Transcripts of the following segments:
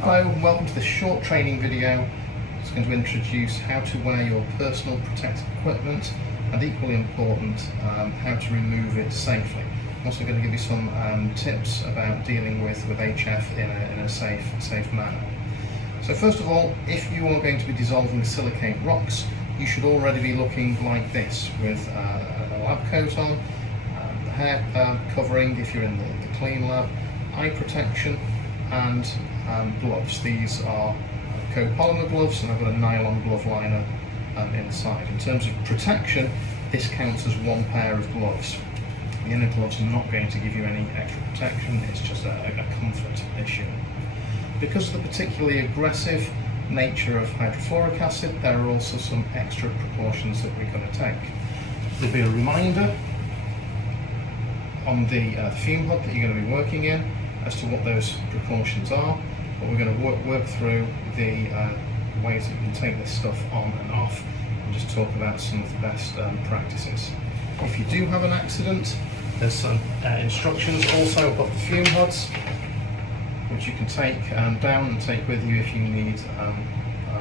Hello and welcome to this short training video. It's going to introduce how to wear your personal protective equipment and, equally important, how to remove it safely. I'm also going to give you some tips about dealing with HF in a safe manner. So first of all, if you are going to be dissolving silicate rocks, you should already be looking like this with a lab coat on, the hair covering if you're in the clean lab, eye protection and gloves. These are copolymer gloves and I've got a nylon glove liner inside. In terms of protection, this counts as one pair of gloves. The inner gloves are not going to give you any extra protection, it's just a comfort issue. Because of the particularly aggressive nature of hydrofluoric acid, there are also some extra precautions that we're going to take. There'll be a reminder on the fume hood that you're going to be working in as to what those precautions are, but we're going to work through the ways that you can take this stuff on and off and just talk about some of the best practices. If you do have an accident, there's some instructions also above the fume hoods which you can take down and take with you if you need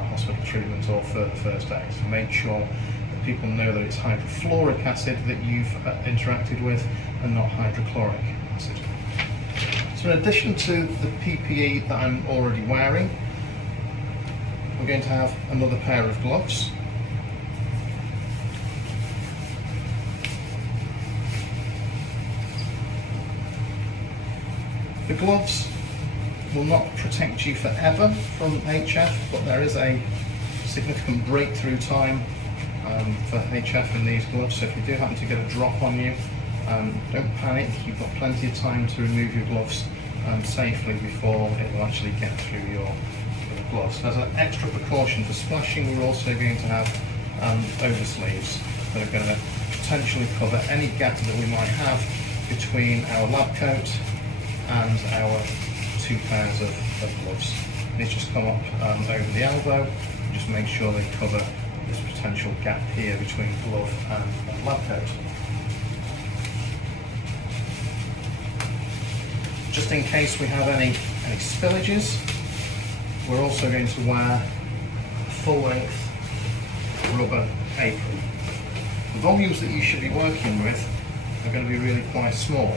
hospital treatment or further first aid. So make sure that people know that it's hydrofluoric acid that you've interacted with and not hydrochloric acid. So in addition to the PPE that I'm already wearing, we're going to have another pair of gloves. The gloves will not protect you forever from HF, but there is a significant breakthrough time for HF in these gloves, so if you do happen to get a drop on you, don't panic, you've got plenty of time to remove your gloves safely before it will actually get through your gloves. As an extra precaution for splashing, we're also going to have oversleeves that are going to potentially cover any gap that we might have between our lab coat and our two pairs of gloves. These just come up over the elbow and just make sure they cover this potential gap here between glove and lab coat. Just in case we have any spillages, we're also going to wear a full-length rubber apron. The volumes that you should be working with are going to be really quite small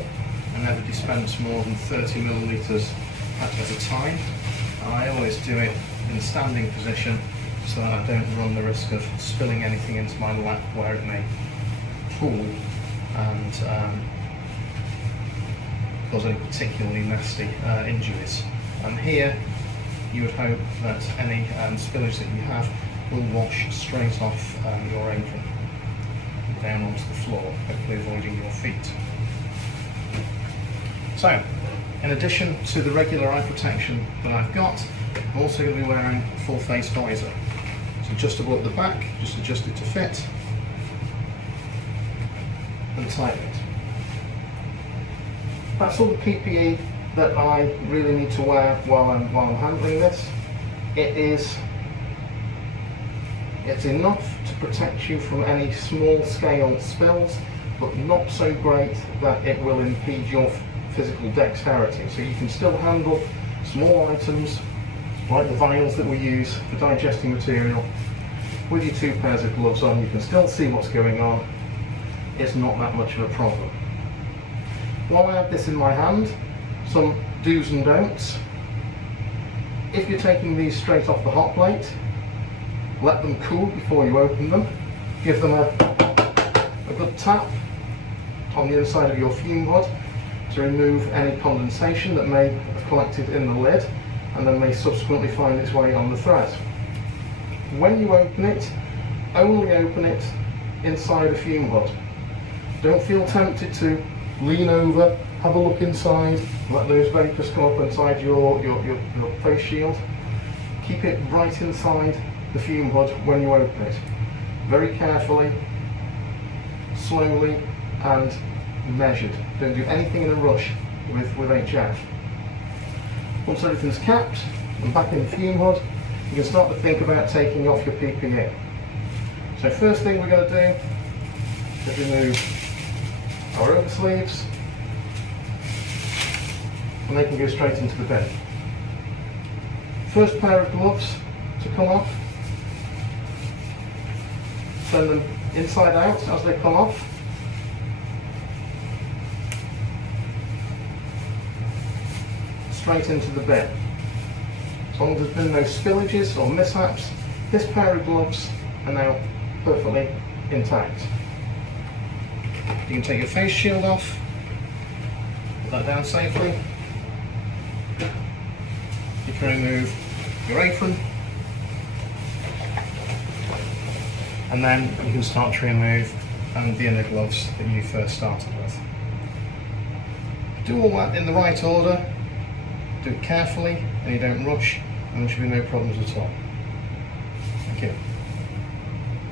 and never dispense more than 30 millilitres at a time. And I always do it in a standing position so that I don't run the risk of spilling anything into my lap where it may pool and cause any particularly nasty injuries. And here you would hope that any spillage that you have will wash straight off your apron down onto the floor, hopefully avoiding your feet. So, in addition to the regular eye protection that I've got, I'm also going to be wearing a full face visor. It's adjustable at the back, just adjust it to fit and tighten it. That's all the PPE that I really need to wear while I'm handling this. It's enough to protect you from any small scale spills, but not so great that it will impede your physical dexterity. So you can still handle small items like the vials that we use for digesting material with your two pairs of gloves on. You can still see what's going on. It's not that much of a problem. While I have this in my hand, some do's and don'ts. If you're taking these straight off the hot plate, let them cool before you open them. Give them a good tap on the inside of your fume hood to remove any condensation that may have collected in the lid and then may subsequently find its way on the thread. When you open it, only open it inside a fume hood. Don't feel tempted to lean over, have a look inside, let those vapours come up inside your face shield. Keep it right inside the fume hood when you open it. Very carefully, slowly and measured. Don't do anything in a rush with HF. Once everything's capped and back in the fume hood, you can start to think about taking off your PPE. So first thing we're going to do is remove our oversleeves, and they can go straight into the bin. first pair of gloves to come off. Turn them inside out as they come off. Straight into the bin. As long as there's been no spillages or mishaps, this pair of gloves are now perfectly intact. You can take your face shield off, put that down safely. You can remove your apron, and then you can start to remove the inner gloves that you first started with. Do all that in the right order, do it carefully, and you don't rush, and there should be no problems at all. Thank you.